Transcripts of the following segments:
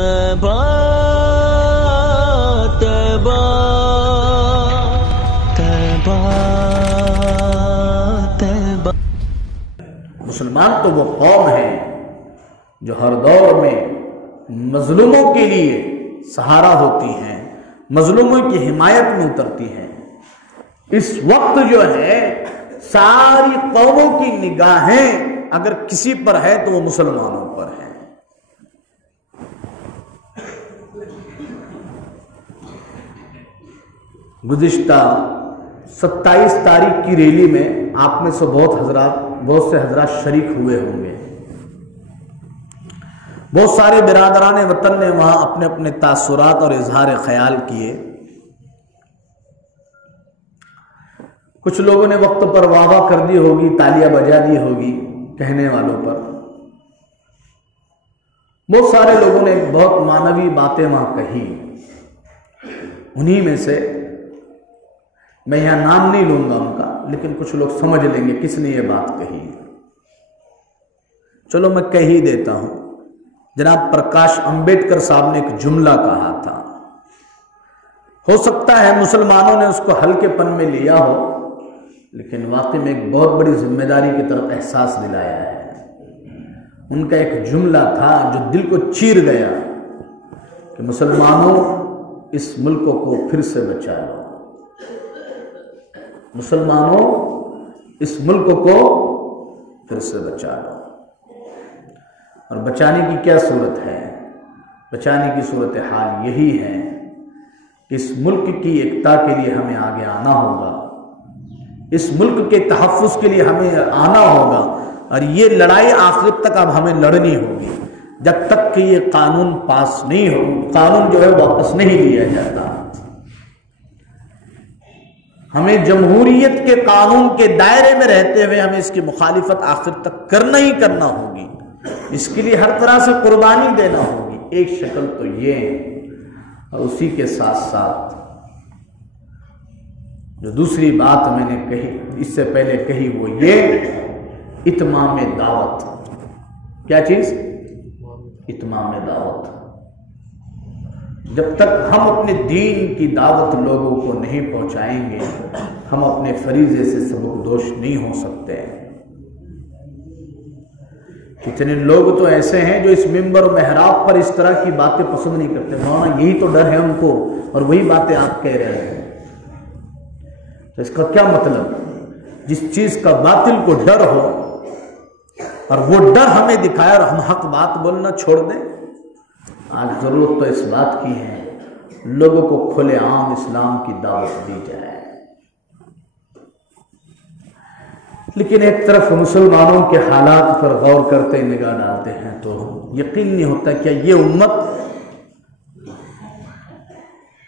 طیبہ طیبہ طیبہ طیبہ۔ مسلمان تو وہ قوم ہے جو ہر دور میں مظلوموں کے لیے سہارا ہوتی ہیں، مظلوموں کی حمایت میں اترتی ہیں۔ اس وقت جو ہے ساری قوموں کی نگاہیں اگر کسی پر ہے تو وہ مسلمانوں پر ہے۔ گزشتہ 27 تاریخ کی ریلی میں آپ میں سے بہت سے حضرات شریک ہوئے ہوں گے۔ بہت سارے برادران وطن نے وہاں اپنے اپنے تاثرات اور اظہار خیال کیے۔ کچھ لوگوں نے وقت پر واہ واہ کر دی ہوگی، تالیاں بجا دی ہوگی کہنے والوں پر۔ بہت سارے لوگوں نے بہت معنوی باتیں وہاں کہی۔ انہی میں سے میں یہاں نام نہیں لوں گا ان کا، لیکن کچھ لوگ سمجھ لیں گے کس نے یہ بات کہی۔ چلو میں کہہ ہی دیتا ہوں۔ جناب پرکاش امبیڈکر صاحب نے ایک جملہ کہا تھا، ہو سکتا ہے مسلمانوں نے اس کو ہلکے پن میں لیا ہو، لیکن واقعی میں ایک بہت بڑی ذمہ داری کی طرف احساس دلایا ہے۔ ان کا ایک جملہ تھا جو دل کو چیر گیا کہ مسلمانوں اس ملک کو پھر سے بچا لو، مسلمانوں اس ملک کو پھر سے بچا لو۔ اور بچانے کی کیا صورت ہے؟ بچانے کی صورتحال یہی ہے کہ اس ملک کی ایکتا کے لیے ہمیں آگے آنا ہوگا، اس ملک کے تحفظ کے لیے ہمیں آنا ہوگا، اور یہ لڑائی آخر تک اب ہمیں لڑنی ہوگی جب تک کہ یہ قانون پاس نہیں ہو، قانون جو ہے واپس نہیں لیا جاتا۔ ہمیں جمہوریت کے قانون کے دائرے میں رہتے ہوئے ہمیں اس کی مخالفت آخر تک کرنا ہی کرنا ہوگی، اس کے لیے ہر طرح سے قربانی دینا ہوگی۔ ایک شکل تو یہ ہے، اور اسی کے ساتھ ساتھ جو دوسری بات میں نے کہی اس سے پہلے کہی وہ یہ اتمام دعوت۔ کیا چیز؟ اتمام دعوت۔ جب تک ہم اپنے دین کی دعوت لوگوں کو نہیں پہنچائیں گے، ہم اپنے فریضے سے سبکدوش نہیں ہو سکتے۔ کتنے لوگ تو ایسے ہیں جو اس ممبر و محراب پر اس طرح کی باتیں پسند نہیں کرتے۔ مولانا یہی تو ڈر ہے ان کو، اور وہی باتیں آپ کہہ رہے ہیں۔ تو اس کا کیا مطلب؟ جس چیز کا باطل کو ڈر ہو اور وہ ڈر ہمیں دکھائے اور ہم حق بات بولنا چھوڑ دیں۔ آج ضرورت تو اس بات کی ہے لوگوں کو کھلے عام اسلام کی دعوت دی جائے، لیکن ایک طرف مسلمانوں کے حالات پر غور کرتے نگاہ ڈالتے ہیں تو یقین نہیں ہوتا کہ یہ امت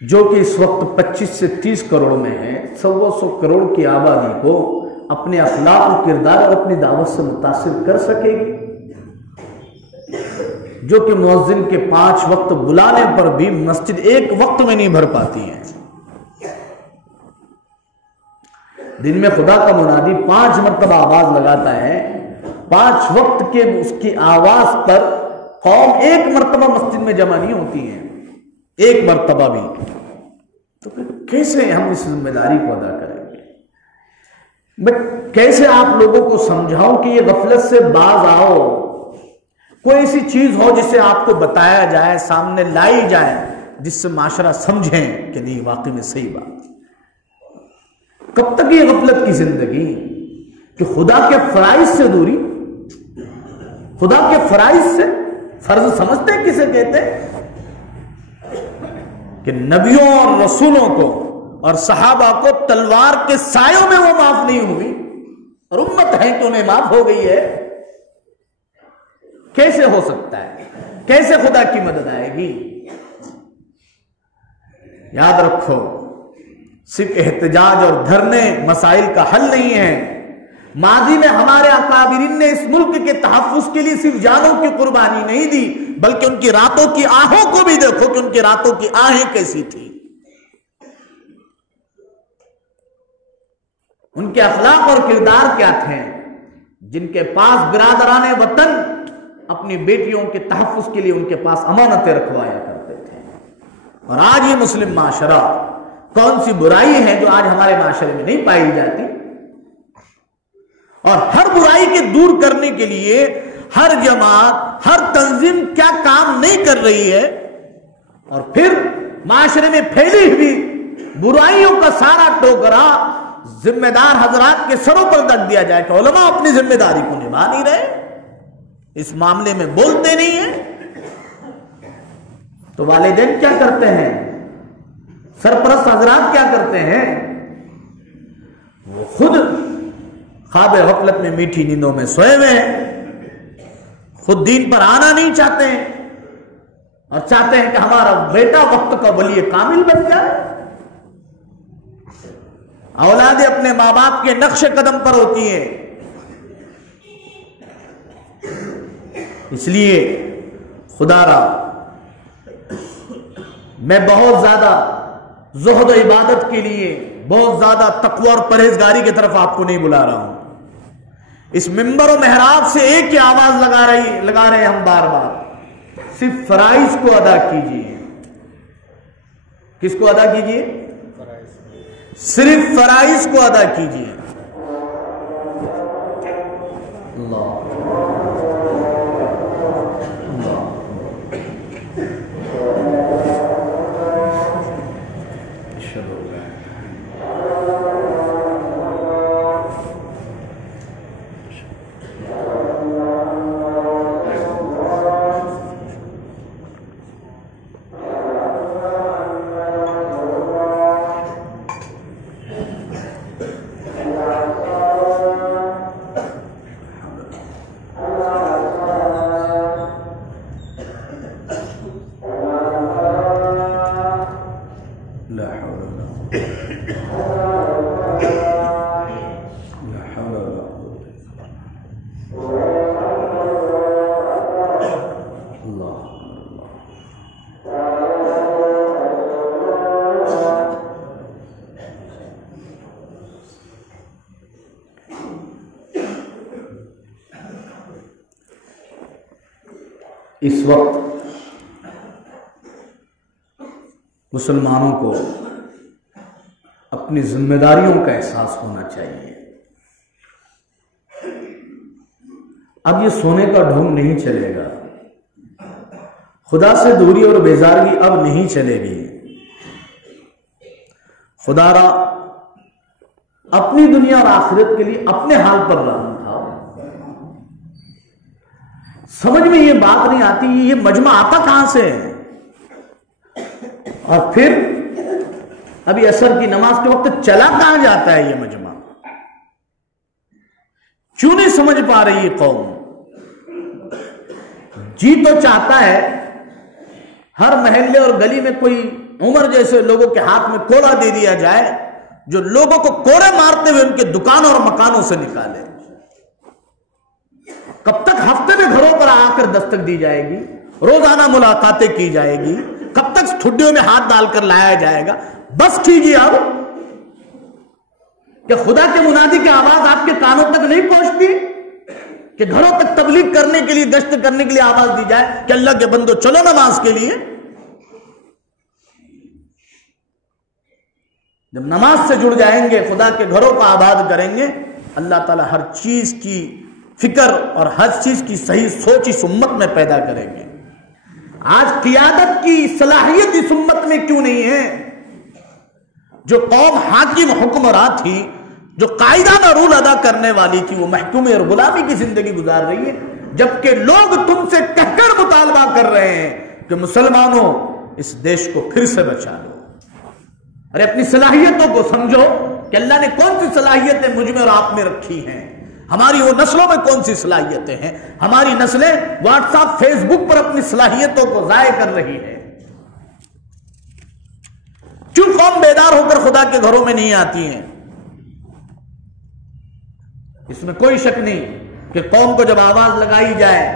جو کہ اس وقت 25 سے 30 کروڑ میں ہے، 100 کروڑ کی آبادی کو اپنے اخلاق و کردار اور اپنی دعوت سے متاثر کر سکے گی، جو کہ مؤذن کے 5 وقت بلانے پر بھی مسجد ایک وقت میں نہیں بھر پاتی ہیں۔ دن میں خدا کا منادی 5 مرتبہ آواز لگاتا ہے، 5 وقت کے اس کی آواز پر قوم ایک مرتبہ مسجد میں جمع نہیں ہوتی ہے، ایک مرتبہ بھی۔ تو کیسے ہم اس ذمہ داری کو ادا کریں گے؟ میں کیسے آپ لوگوں کو سمجھاؤں کہ یہ غفلت سے باز آؤ؟ کوئی ایسی چیز ہو جسے آپ کو بتایا جائے، سامنے لائی جائے، جس سے معاشرہ سمجھیں کہ نہیں واقعی میں صحیح بات۔ کب تک یہ غفلت کی زندگی کہ خدا کے فرائض سے دوری؟ خدا کے فرائض سے فرض سمجھتے ہیں کسے کہتے ہیں؟ کہ نبیوں اور رسولوں کو اور صحابہ کو تلوار کے سایوں میں وہ معاف نہیں ہوئی، اور امت ہے کہ انہیں معاف ہو گئی ہے۔ کیسے ہو سکتا ہے؟ کیسے خدا کی مدد آئے گی؟ یاد رکھو، صرف احتجاج اور دھرنے مسائل کا حل نہیں ہے۔ ماضی میں ہمارے اکابرین نے اس ملک کے تحفظ کے لیے صرف جانوں کی قربانی نہیں دی، بلکہ ان کی راتوں کی آہوں کو بھی دیکھو کہ ان کی راتوں کی آہیں کیسی تھی، ان کے اخلاق اور کردار کیا تھے، جن کے پاس برادران وطن اپنی بیٹیوں کے تحفظ کے لیے ان کے پاس امانتیں رکھوایا کرتے تھے. اور آج یہ مسلم معاشرہ کون سی برائی ہے جو آج ہمارے معاشرے میں نہیں پائی جاتی؟ اور ہر برائی کے دور کرنے کے لیے ہر جماعت، ہر تنظیم کیا کام نہیں کر رہی ہے، اور پھر معاشرے میں پھیلی ہوئی برائیوں کا سارا ٹوکرا ذمہ دار حضرات کے سروں پر رکھ دیا جائے کہ علماء اپنی ذمہ داری کو نبھا نہیں رہے، اس معاملے میں بولتے نہیں ہیں. تو والدین کیا کرتے ہیں، سرپرست حضرات کیا کرتے ہیں؟ وہ خود خواب غفلت میں میٹھی نیندوں میں سوئے ہوئے ہیں، خود دین پر آنا نہیں چاہتے ہیں، اور چاہتے ہیں کہ ہمارا بیٹا وقت کا ولی کامل بن جائے. اولادیں اپنے ماں باپ کے نقش قدم پر ہوتی ہیں. اس لیے خدا را میں بہت زیادہ زہد و عبادت کے لیے بہت زیادہ تقوی اور پرہیزگاری کی طرف آپ کو نہیں بلا رہا ہوں. اس منبر و محراب سے ایک ہی آواز لگا رہے ہیں ہم بار بار، صرف فرائض کو ادا کیجیے. کس کو ادا کیجیے؟ صرف فرائض کو ادا کیجیے. اللہ اس وقت مسلمانوں کو اپنی ذمہ داریوں کا احساس ہونا چاہیے. اب یہ سونے کا ڈھونگ نہیں چلے گا، خدا سے دوری اور بیزارگی اب نہیں چلے گی. خدا را اپنی دنیا اور آخرت کے لیے اپنے حال پر رہا تھا. سمجھ میں یہ بات نہیں آتی یہ مجمع آتا کہاں سے ہے. اور پھر ابھی عصر کی نماز کے وقت چلا کہاں جاتا ہے یہ مجمع؟ کیوں نہیں سمجھ پا رہی یہ قوم؟ جی تو چاہتا ہے ہر محلے اور گلی میں کوئی عمر جیسے لوگوں کے ہاتھ میں کوڑا دے دیا جائے جو لوگوں کو کوڑے مارتے ہوئے ان کے دکانوں اور مکانوں سے نکالے. کب تک ہفتے میں گھروں پر آ کر دستک دی جائے گی، روزانہ ملاقاتیں کی جائے گی، کب تک ٹھڈیوں میں ہاتھ ڈال کر لایا جائے گا؟ بس کیجیے اب. کہ خدا کے منادی کی آواز آپ کے کانوں تک نہیں پہنچتی کہ گھروں تک تبلیغ کرنے کے لیے، گشت کرنے کے لیے آواز دی جائے کہ اللہ کے بندو چلو نماز کے لیے. جب نماز سے جڑ جائیں گے، خدا کے گھروں کو آباد کریں گے، اللہ تعالیٰ ہر چیز کی فکر اور ہر چیز کی صحیح سوچ اس امت میں پیدا کریں گے. آج قیادت کی صلاحیت اس امت میں کیوں نہیں ہے؟ جو قوم حاکم حکمراں تھی، جو قائدانہ رول ادا کرنے والی تھی، وہ محکوم اور غلامی کی زندگی گزار رہی ہے، جبکہ لوگ تم سے کہہ کر مطالبہ کر رہے ہیں کہ مسلمانوں اس دیش کو پھر سے بچا لو. ارے اپنی صلاحیتوں کو سمجھو کہ اللہ نے کون سی صلاحیتیں مجھ میں اور آپ میں رکھی ہیں. ہماری وہ نسلوں میں کون سی صلاحیتیں ہیں؟ ہماری نسلیں واٹس ایپ فیس بک پر اپنی صلاحیتوں کو ضائع کر رہی ہے. کیوں قوم بیدار ہو کر خدا کے گھروں میں نہیں آتی ہیں؟ اس میں کوئی شک نہیں کہ قوم کو جب آواز لگائی جائے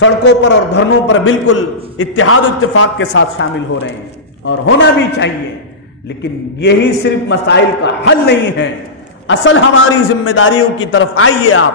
سڑکوں پر اور دھرنوں پر بالکل اتحاد و اتفاق کے ساتھ شامل ہو رہے ہیں، اور ہونا بھی چاہیے. لیکن یہی صرف مسائل کا حل نہیں ہے. اصل ہماری ذمہ داریوں کی طرف آئیے آپ.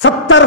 70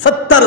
70